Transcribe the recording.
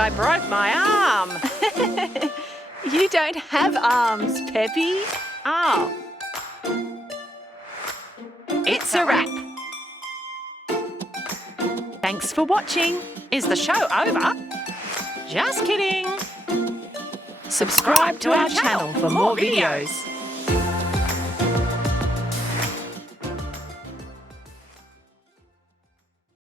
I broke my arm. You don't have arms, Pepe. Oh. It's a wrap. Thanks for watching. Is the show over? Just kidding. Subscribe to our channel for more videos.